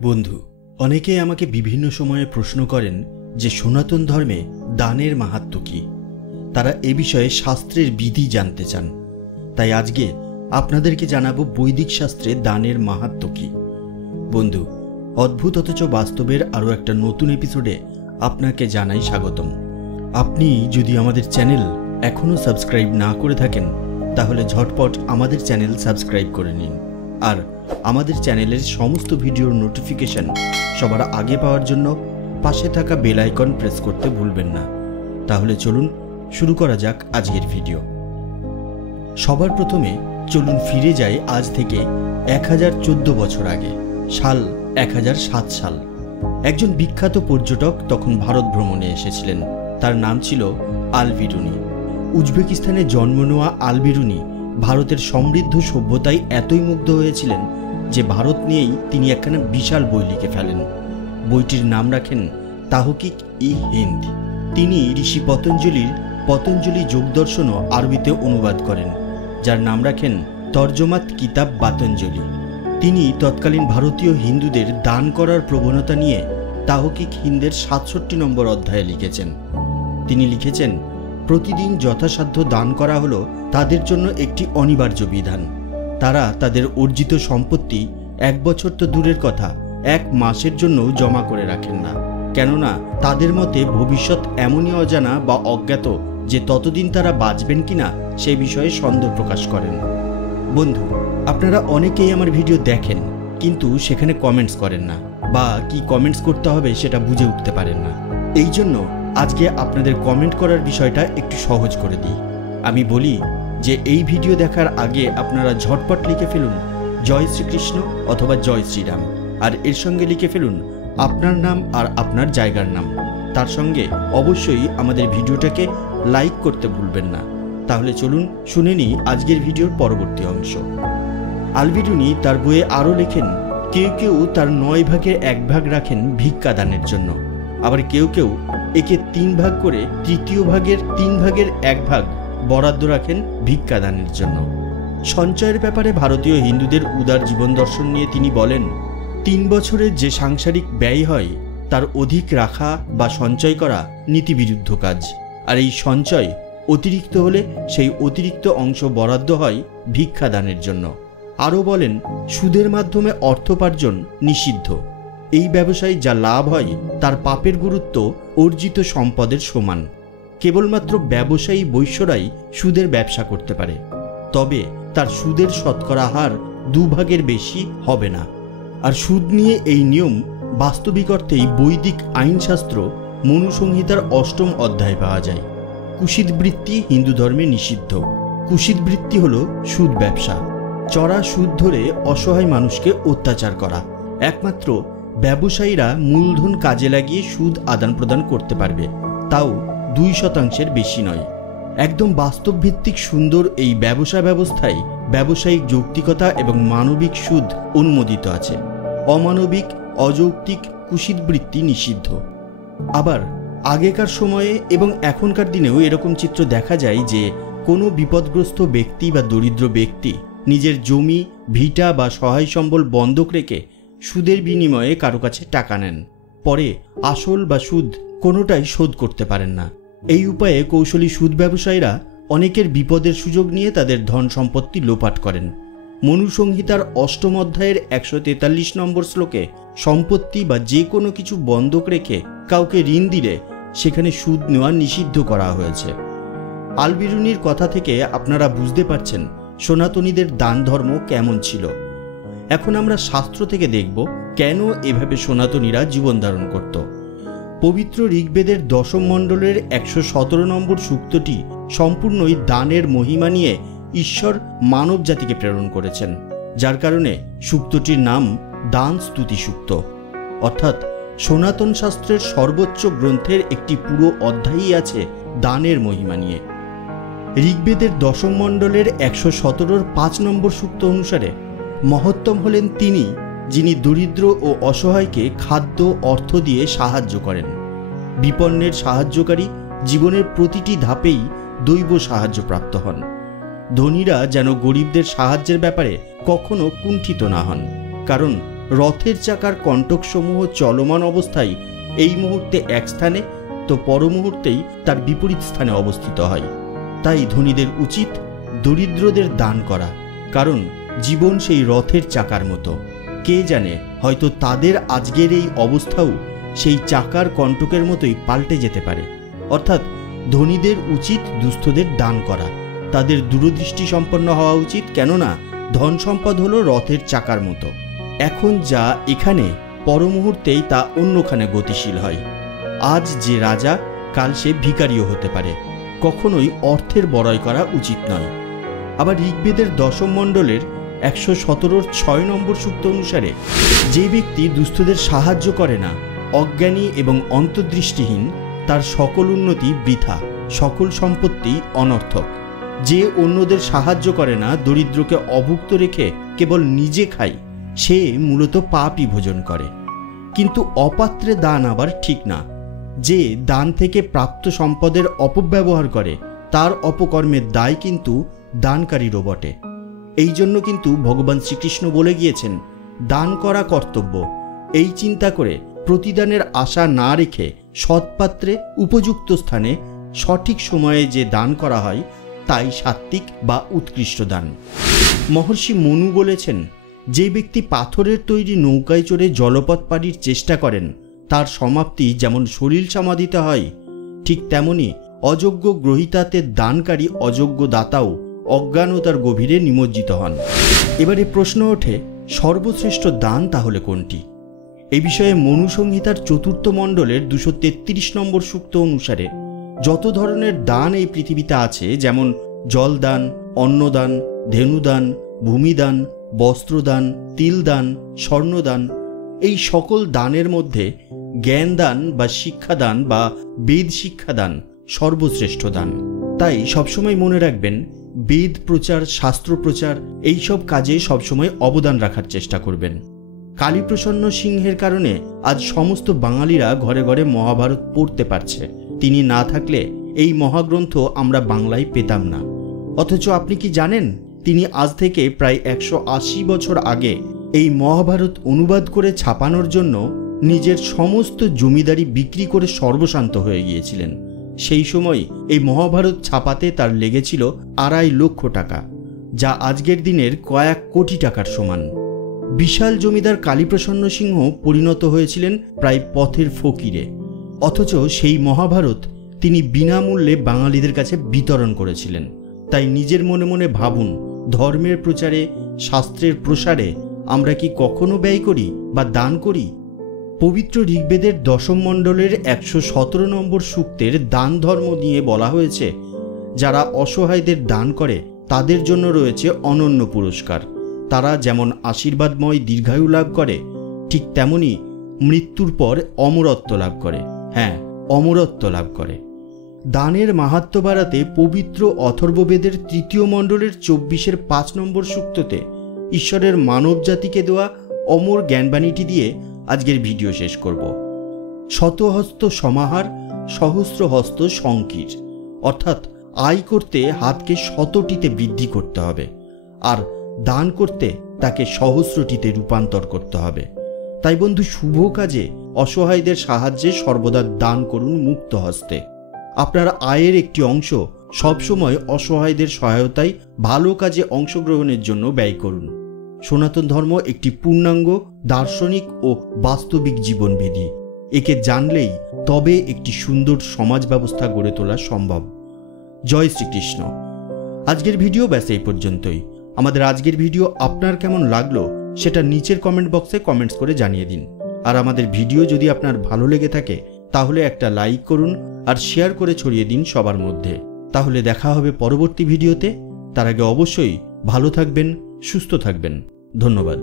বন্ধু, অনেকেই আমাকে বিভিন্ন সময়ে প্রশ্ন করেন যে সনাতন ধর্মে দানের মাহাত্ম্য কী। তারা এ বিষয়ে শাস্ত্রের বিধি জানতে চান। তাই আজকে আপনাদেরকে জানাবো বৈদিক শাস্ত্রে দানের মাহাত্ম্য কী। বন্ধু, অদ্ভুত অথচ বাস্তবের আরও একটা নতুন এপিসোডে আপনাকে জানাই স্বাগতম। আপনি যদি আমাদের চ্যানেল এখনও সাবস্ক্রাইব না করে থাকেন তাহলে ঝটপট আমাদের চ্যানেল সাবস্ক্রাইব করে নিন, আর আমাদের চ্যানেলের সমস্ত ভিডিওর নোটিফিকেশন সবার আগে পাওয়ার জন্য পাশে থাকা বেল আইকন প্রেস করতে ভুলবেন না। তাহলে চলুন শুরু করা যাক আজকের ভিডিও। সবার প্রথমে চলুন ফিরে যাই আজ থেকে 1014 বছর আগে, সাল 1007 সাল। একজন বিখ্যাত পর্যটক তখন ভারত ভ্রমণে এসেছিলেন। তার নাম ছিল আলবিরুনি। উজবেকিস্তানে জন্ম নেওয়া আলবিরুনি ভারতের সমৃদ্ধ সভ্যতায় এতই মুগ্ধ হয়েছিলেন যে ভারত নিয়েই তিনি একখানা বিশাল বই লিখে ফেলেন। বইটির নাম রাখেন তাহকিক-ই-হিন্দ। তিনি ঋষি পতঞ্জলির পতঞ্জলি যোগদর্শনও আরবিতে অনুবাদ করেন, যার নাম রাখেন তর্জমাত কিতাব বাতঞ্জলি। তিনি তৎকালীন ভারতীয় হিন্দুদের দান করার প্রবণতা নিয়ে তাহকিক-হিন্দের 67 নম্বর অধ্যায়ে লিখেছেন। তিনি লিখেছেন, প্রতিদিন যথাসাধ্য দান করা হলো তাদের জন্য একটি অনিবার্য বিধান। তারা তাদের অর্জিত সম্পত্তি 1 বছর তো দূরের কথা, 1 মাসের জন্য জমা করে রাখেন না, কেননা তাদের মতে ভবিষ্যৎ এমনই অজানা বা অজ্ঞাত যে ততদিন তারা বাঁচবেন কিনা সে বিষয়ে সন্দেহ প্রকাশ করেন। বন্ধু, আপনারা অনেকেই আমার ভিডিও দেখেন কিন্তু সেখানে কমেন্টস করেন না, বা কি কমেন্টস করতে হবে সেটা বুঝে উঠতে পারেন না। এই জন্য আজকে আপনাদের কমেন্ট করার বিষয়টা একটু সহজ করে দিই। আমি বলি যে এই ভিডিও দেখার আগে আপনারা ঝটপট লিখে ফেলুন জয় শ্রীকৃষ্ণ অথবা জয় শ্রীরাম, আর এর সঙ্গে লিখে ফেলুন আপনার নাম আর আপনার জায়গার নাম। তার সঙ্গে অবশ্যই আমাদের ভিডিওটাকে লাইক করতে ভুলবেন না। তাহলে চলুন শুনে নিই আজকের ভিডিওর পরবর্তী অংশ। আলবিরুনি তার বইয়ে আরও লেখেন, কেউ কেউ তার 9 ভাগের 1 ভাগ রাখেন ভিক্ষা দানের জন্য, আবার কেউ কেউ একে 3 ভাগ করে তৃতীয় ভাগের 3 ভাগের 1 ভাগ বরাদ্দ রাখেন ভিক্ষা দানের জন্য। সঞ্চয়ের ব্যাপারে ভারতীয় হিন্দুদের উদার জীবন দর্শন নিয়ে তিনি বলেন, 3 বছরের যে সাংসারিক ব্যয় হয় তার অধিক রাখা বা সঞ্চয় করা নীতিবিরুদ্ধ কাজ, আর এই সঞ্চয় অতিরিক্ত হলে সেই অতিরিক্ত অংশ বরাদ্দ হয় ভিক্ষা দানের জন্য। আরও বলেন, সুদের মাধ্যমে অর্থোপার্জন নিষিদ্ধ। এই ব্যবসায় যা লাভ হয় তার পাপের গুরুত্ব অর্জিত সম্পদের সমান। কেবলমাত্র ব্যবসায়ী বৈশ্যরাই সুদের ব্যবসা করতে পারে, তবে তার সুদের শতকরা হার 2 ভাগের বেশি হবে না। আর সুদ নিয়ে এই নিয়ম বাস্তবিক অর্থেই বৈদিক আইনশাস্ত্র মনুসংহিতার 8ম অধ্যায়ে পাওয়া যায়। কুশিত বৃত্তি হিন্দু ধর্মে নিষিদ্ধ। কুশিত বৃত্তি হল সুদ ব্যবসা, চড়া সুদ ধরে অসহায় মানুষকে অত্যাচার করা। একমাত্র ব্যবসায়ীরা মূলধন কাজে লাগিয়ে সুদ আদান প্রদান করতে পারবে, তাও 2% বেশি নয়। একদম বাস্তব ভিত্তিক সুন্দর এই ব্যবসা ব্যবস্থায় ব্যবসায়িক যৌক্তিকতা এবং মানবিক সুদ অনুমোদিত আছে। অমানবিক অযৌক্তিক কুশিত বৃত্তি নিষিদ্ধ। আবার আগেকার সময়ে এবং এখনকার দিনেও এরকম চিত্র দেখা যায় যে কোনো বিপদগ্রস্ত ব্যক্তি বা দরিদ্র ব্যক্তি নিজের জমি, ভিটা বা সহায় সম্বল বন্ধক রেখে সুদের বিনিময়ে কারো কাছে টাকা নেন, পরে আসল বা সুদ কোনোটাই শোধ করতে পারেন না। এই উপায়ে কৌশলী সুদ ব্যবসায়ীরা অনেকের বিপদের সুযোগ নিয়ে তাদের ধন সম্পত্তি লোপাট করেন। মনুসংহিতার 8ম অধ্যায়ের 143 নম্বর শ্লোকে সম্পত্তি বা যে কোনো কিছু বন্ধক রেখে কাউকে ঋণ দিলে সেখানে সুদ নেওয়া নিষিদ্ধ করা হয়েছে। আলবিরুনির কথা থেকে আপনারা বুঝতে পারছেন সনাতনীদের দান ধর্ম কেমন ছিল। এখন আমরা শাস্ত্র থেকে দেখব কেন এভাবে সনাতনীরা জীবন ধারণ করত। পবিত্র ঋগ্বেদের 10ম মণ্ডলের 117 নম্বর সূক্তটি সম্পূর্ণই দানের মহিমা নিয়ে ঈশ্বর মানব জাতিকে প্রেরণ করেছেন, যার কারণে সূক্তটির নাম দান স্তুতি সূক্ত। অর্থাৎ সনাতন শাস্ত্রের সর্বোচ্চ গ্রন্থের একটি পুরো অধ্যায়ই আছে দানের মহিমা নিয়ে। ঋগ্বেদের 10ম মণ্ডলের 117-র 5 নম্বর সূক্ত অনুসারে মহত্তম হলেন তিনি যিনি দরিদ্র ও অসহায়কে খাদ্য অর্থ দিয়ে সাহায্য করেন। বিপন্নের সাহায্যকারী জীবনের প্রতিটি ধাপেই দৈব সাহায্য প্রাপ্ত হন। ধনীরা যেন গরিবদের সাহায্যের ব্যাপারে কখনো কুণ্ঠিত না হন, কারণ রথের চাকার কণ্টকসমূহ চলমান অবস্থায় এই মুহূর্তে এক স্থানে তো পর মুহূর্তেই তার বিপরীত স্থানে অবস্থিত হয়। তাই ধনীদের উচিত দরিদ্রদের দান করা, কারণ জীবন সেই রথের চাকার মতো। কে জানে, হয়তো তাদের আজকের এই অবস্থাও সেই চাকার কণ্টকের মতোই পাল্টে যেতে পারে। অর্থাৎ ধনীদের উচিত দুস্থদের দান করা, তাদের দূরদৃষ্টি সম্পন্ন হওয়া উচিত, কেননা ধন সম্পদ হলো রথের চাকার মতো। এখন যা এখানে, পর মুহূর্তেই তা অন্যখানে গতিশীল হয়। আজ যে রাজা, কাল সে ভিখারিও হতে পারে। কখনোই অর্থের বড়াই করা উচিত নয়। আবার ঋগ্বেদের দশম মণ্ডলের 117-6 নম্বর সূক্ত অনুসারে যে ব্যক্তি দুস্থদের সাহায্য করে না, অজ্ঞানী এবং অন্তর্দৃষ্টিহীন, তার সকল উন্নতি বৃথা, সকল সম্পত্তি অনর্থক। যে অন্যদের সাহায্য করে না, দরিদ্রকে অভুক্ত রেখে কেবল নিজে খায়, সে মূলত পাপই ভোজন করে। কিন্তু অপাত্রে দান আবার ঠিক না। যে দান থেকে প্রাপ্ত সম্পদের অপব্যবহার করে, তার অপকর্মের দায় কিন্তু দানকারীরও বটে। এই জন্য কিন্তু ভগবান শ্রীকৃষ্ণ বলে গিয়েছেন, দান করা কর্তব্য। এই চিন্তা করে প্রতিদানের আশা না রেখে সৎপাত্রে উপযুক্ত স্থানে সঠিক সময়ে যে দান করা হয়, তাই সাত্ত্বিক বা উৎকৃষ্ট দান। মহর্ষি মনু বলেছেন, যে ব্যক্তি পাথরের তৈরি নৌকায় চড়ে জলপথ পাড়ির চেষ্টা করেন, তার সমাপ্তি যেমন সলিল সমাধিতে হয়, ঠিক তেমনি অযোগ্য গ্রহিতাতে দানকারী অযোগ্য দাতাও অজ্ঞানতার গভীরে নিমজ্জিত হন। এবারে প্রশ্ন ওঠে, সর্বশ্রেষ্ঠ দান তাহলে কোনটি? এই বিষয়ে মনু সংহিতার 4th মণ্ডলের 233 নম্বর সূক্ত অনুসারে যত ধরনের দান এই পৃথিবীতে আছে, যেমন জলদান, অন্নদান, ধেনুদান, ভূমিদান, বস্ত্রদান, তিলদান, স্বর্ণদান, এই সকল দানের মধ্যে জ্ঞানদান বা শিক্ষাদান বা বেদ শিক্ষাদান সর্বশ্রেষ্ঠ দান। তাই সবসময় মনে রাখবেন, বেদ প্রচার, শাস্ত্র প্রচার, এইসব কাজে সবসময় অবদান রাখার চেষ্টা করবেন। কালীপ্রসন্ন সিংহের কারণে আজ সমস্ত বাঙালিরা ঘরে ঘরে মহাভারত পড়তে পারছে। তিনি না থাকলে এই মহাগ্রন্থ আমরা বাংলায় পেতাম না। অথচ আপনি কি জানেন, তিনি আজ থেকে প্রায় 180 বছর আগে এই মহাভারত অনুবাদ করে ছাপানোর জন্য নিজের সমস্ত জমিদারি বিক্রি করে সর্বশান্ত হয়ে গিয়েছিলেন। সেই সময় এই মহাভারত ছাপাতে তার লেগেছিল 2.5 লক্ষ টাকা, যা আজকের দিনের কয়েক কোটি টাকার সমান। বিশাল জমিদার কালীপ্রসন্ন সিংহ পরিণত হয়েছিলেন প্রায় পথের ফকিরে, অথচ সেই মহাভারত তিনি বিনামূল্যে বাঙালিদের কাছে বিতরণ করেছিলেন। তাই নিজের মনে মনে ভাবুন, ধর্মের প্রচারে, শাস্ত্রের প্রসারে আমরা কি কখনো ব্যয় করি বা দান করি? পবিত্র ঋগ্বেদের 10ম মণ্ডলের 117 নম্বর সূক্তের দান ধর্ম নিয়ে বলা হয়েছে, যারা অসহায়দের দান করে তাদের জন্য রয়েছে অনন্য পুরস্কার। তারা যেমন আশীর্বাদময় দীর্ঘায়ু লাভ করে, ঠিক তেমনি মৃত্যুর পর অমরত্ব লাভ করে। হ্যাঁ, অমরত্ব লাভ করে। দানের মাহাত্ম্য বাড়াতে পবিত্র অথর্ববেদের 3য় মণ্ডলের 24-5 নম্বর সূক্ততে ঈশ্বরের মানব জাতিকে দেওয়া অমর জ্ঞানবাণীটি দিয়ে আজকের ভিডিও শেষ করব। শতহস্ত সমাহার, সহস্র হস্ত সংকীর, অর্থাৎ আয় করতে হাতকে 100টিতে বৃদ্ধি করতে হবে, আর দান করতে তাকে সহস্রটিতে রূপান্তর করতে হবে। তাই বন্ধু, শুভ কাজে অসহায়দের সাহায্যে সর্বদা দান করুন মুক্ত হস্তে। আপনার আয়ের একটি অংশ সবসময় অসহায়দের সহায়তায় ভালো কাজে অংশগ্রহণের জন্য ব্যয় করুন। সনাতন ধর্ম একটি পূর্ণাঙ্গ দার্শনিক ও বাস্তবিক জীবনবিধি। একে জানলেই তবে একটি সুন্দর সমাজ ব্যবস্থা গড়ে তোলা সম্ভব। জয় শ্রীকৃষ্ণ। আজকের ভিডিও ব্যাস এই পর্যন্তই। আমাদের আজকের ভিডিও আপনার কেমন লাগলো সেটা নিচের কমেন্ট বক্সে কমেন্টস করে জানিয়ে দিন। আর আমাদের ভিডিও যদি আপনার ভালো লেগে থাকে তাহলে একটা লাইক করুন আর শেয়ার করে ছড়িয়ে দিন সবার মধ্যে। তাহলে দেখা হবে পরবর্তী ভিডিওতে। তার আগে অবশ্যই ভালো থাকবেন, সুস্থ থাকবেন। ধন্যবাদ।